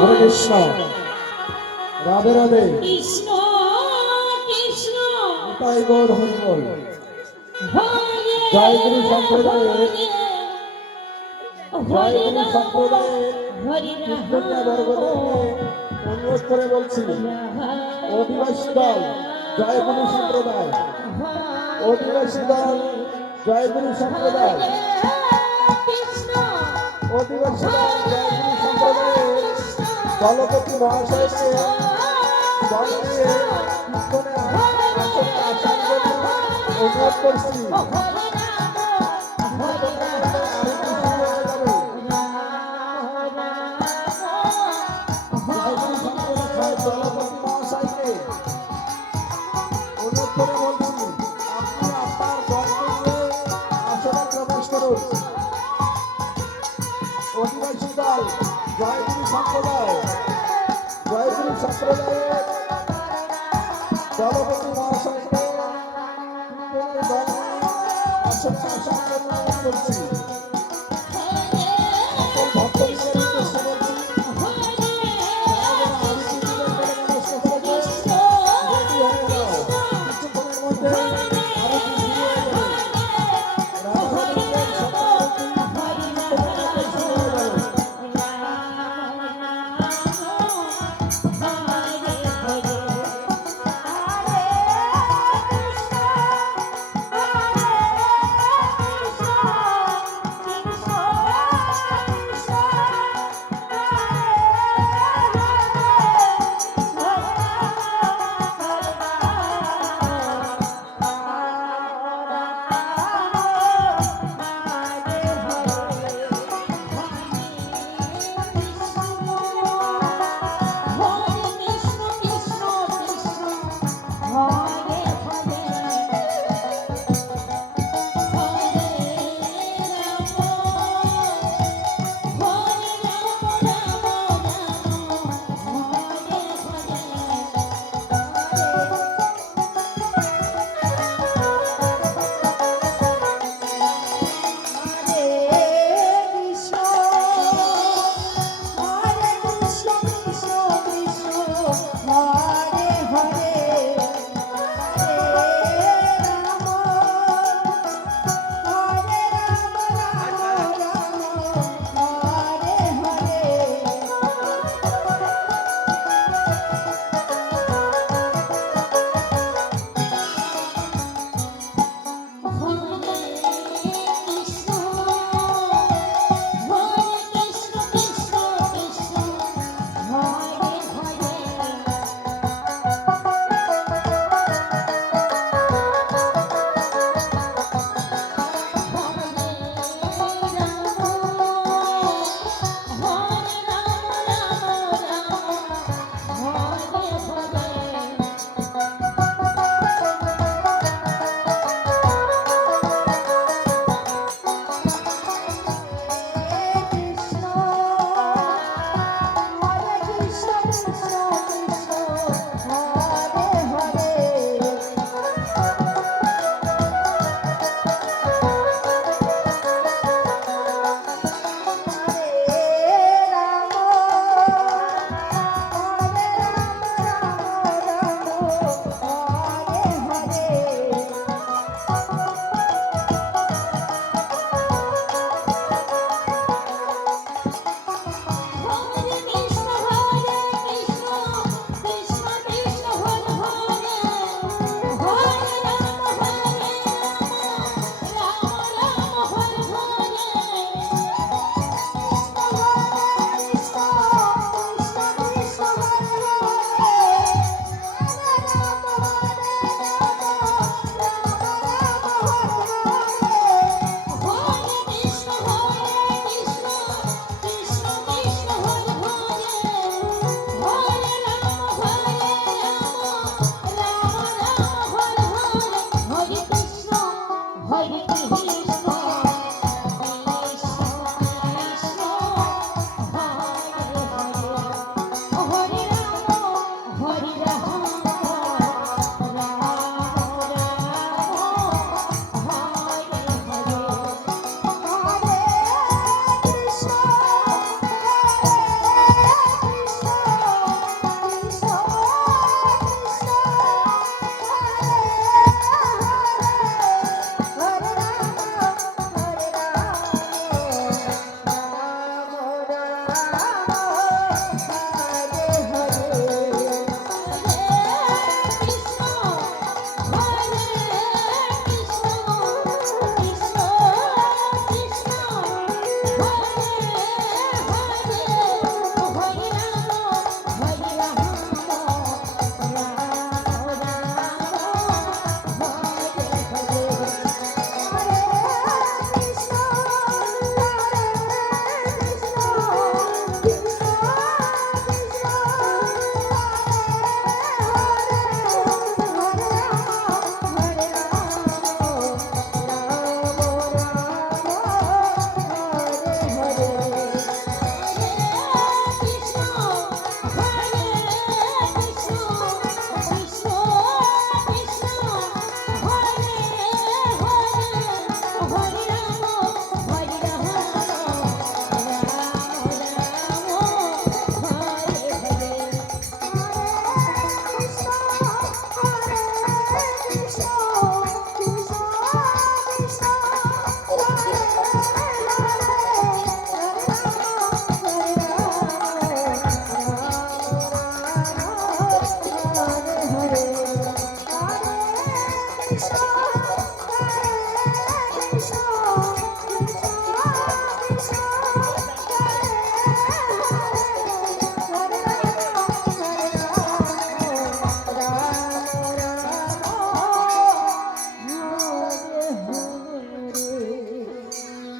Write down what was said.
হরে কৃষ্ণ রাধে রাধে। কৃষ্ণ কৃষ্ণ। তাই গৌর হরি বল জয় গুরু জয় অনুরোধ করে বলছি অধিবাসী দল জয় গুরু সম্প্রদায়। অধিবাসী দল জয় গুরু সম্প্রদায়। অধিবাসী দল দলপতি মহাশয়কে দল আসনে অনুরোধ করছি। দলপতি মহাশয়কে আসনে আসার করছি